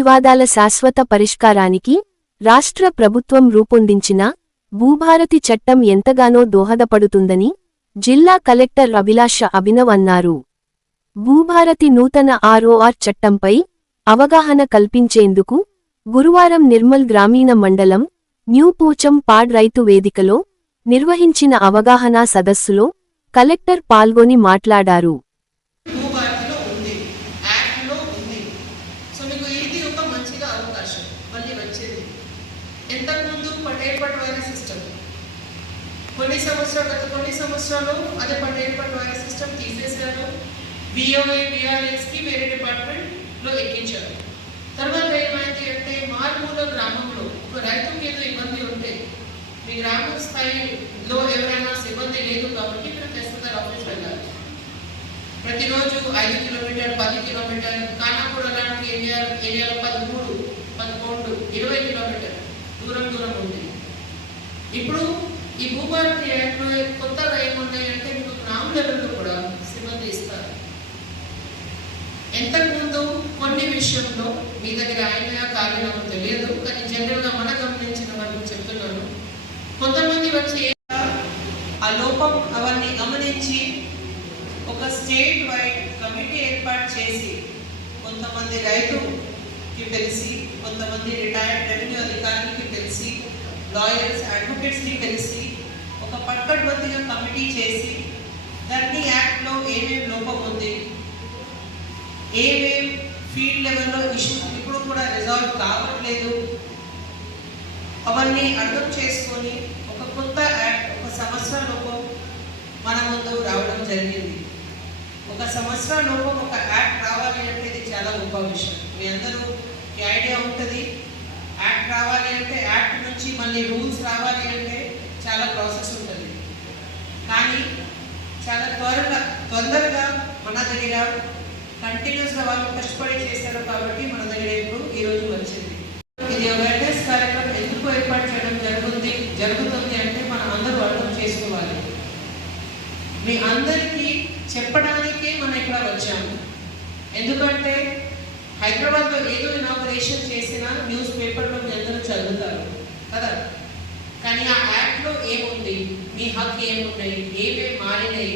వివాదాల శాశ్వత పరిష్కారానికి రాష్ట్ర ప్రభుత్వం రూపొందించిన భూభారతి చట్టం ఎంతగానో దోహదపడుతుందని జిల్లా కలెక్టర్ అభిలాష అభినవ్ అన్నారు. భూభారతి నూతన ఆర్ఓఆర్ చట్టంపై అవగాహన కల్పించేందుకు గురువారం నిర్మల్ గ్రామీణ మండలం న్యూ పోచం పాడ్ రైతు వేదికలో నిర్వహించిన అవగాహనా సదస్సులో కలెక్టర్ పాల్గొని మాట్లాడారు. కొన్ని సంవత్సరాలు అదే పటేల్ పట్వారీ సిస్టమ్ తీసేశారు. విఓఏ విఆర్ఎస్ కి వేరే డిపార్ట్మెంట్ లో ఎక్కించారు. తర్వాత ఏమైంది అంటే మారుమూల గ్రామంలో రైతుకి ఏదో ఇబ్బంది ఉంటే మీ గ్రామ స్థాయిలో ఎవరైనా సిబ్బంది లేదు కాబట్టి ఇక్కడ తహసీల్దార్ ఆఫీస్ వెళ్ళాలి. ప్రతిరోజు 5 కిలోమీటర్ 10 కిలోమీటర్ కానాపూర్ లాంటి ఏరియాలో 13, 11, 20 కిలోమీటర్ దూరం ఉంది. ఇప్పుడు ఈ భూభారతి యాక్ట్లో కొత్తగా ఏమున్నాయంటే మీకు గ్రామ లెవెల్లో కూడా సిబ్బంది ఇస్తారు. ఇంతకుముందు కొన్ని విషయంలో మీ దగ్గర ఆయన కారణం తెలియదు, కానీ జనరల్గా మనం గమనించిన వాళ్ళు చెప్తున్నాను. కొంతమంది వచ్చి ఆ లోపం అవన్నీ గమనించి ఒక స్టేట్ వైడ్ కమిటీ ఏర్పాటు చేసి కొంతమంది రైతుకి తెలిసి, కొంతమంది రిటైర్డ్ రెవెన్యూ అధికారికి తెలిసి, లాయర్స్ అడ్వకేట్స్కి తెలిసి ఒక పట్టుబద్దిగా కమిటీ చేసి దాన్ని యాక్ట్లో ఏమేమి లోపం ఉంది, ఏమేమి ఫీల్డ్ లెవెల్లో ఇష్యూస్ ఇప్పుడు కూడా రిజాల్వ్ కావట్లేదు, అవన్నీ అర్థం చేసుకొని ఒక కొత్త యాక్ట్ ఒక సంవత్సరంలోపు మన ముందు రావడం జరిగింది. ఒక సంవత్సరంలోపు ఒక యాక్ట్ రావాలి అంటే ఇది చాలా గొప్ప విషయం. మీ అందరూ ఐడియా ఉంటుంది. యాక్ట్ రావాలి అంటే యాక్ట్ నుంచి మళ్ళీ రూల్స్ రావాలి అంటే చాలా ప్రాసెస్ ఉంటుంది. కానీ చాలా తొందరగా మన దగ్గర కంటిన్యూస్గా వాళ్ళు కష్టపడి చేస్తారు కాబట్టి మన దగ్గర ఇప్పుడు ఈరోజు వచ్చింది. ఇది అవేర్నెస్ కార్యక్రమం ఎందుకు ఏర్పాటు చేయడం జరుగుతుంది అంటే మనం అందరూ అర్థం చేసుకోవాలి. మీ అందరికీ చెప్పడానికే మనం ఇక్కడ వచ్చాము. ఎందుకంటే హైదరాబాద్లో ఏదో ఇనాగరేషన్ చేసినా న్యూస్ పేపర్లో మీ అందరూ చదువుతారు కదా. కానీ ఆ యాక్ట్లో ఏముంది, మీ హక్కు ఏమున్నాయి, ఏమేమి మారినాయి,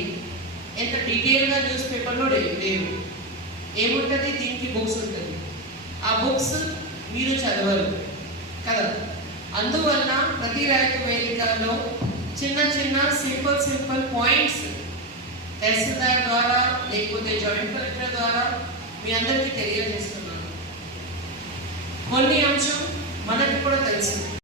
ఎంత డీటెయిల్గా న్యూస్ పేపర్లో లేవు. ఏముంటుంది, దీనికి బుక్స్ ఉంటుంది. ఆ బుక్స్ మీరు చదవరు కదా. అందువల్ల ప్రతి రైతు వేదికలో చిన్న సింపుల్ పాయింట్స్ తహసీల్దార్ ద్వారా లేకపోతే జాయింట్ కలెక్టర్ ద్వారా మీ అందరికీ తెలియజేస్తున్నాను. కొన్ని అంశం మనకి కూడా తెలుసు.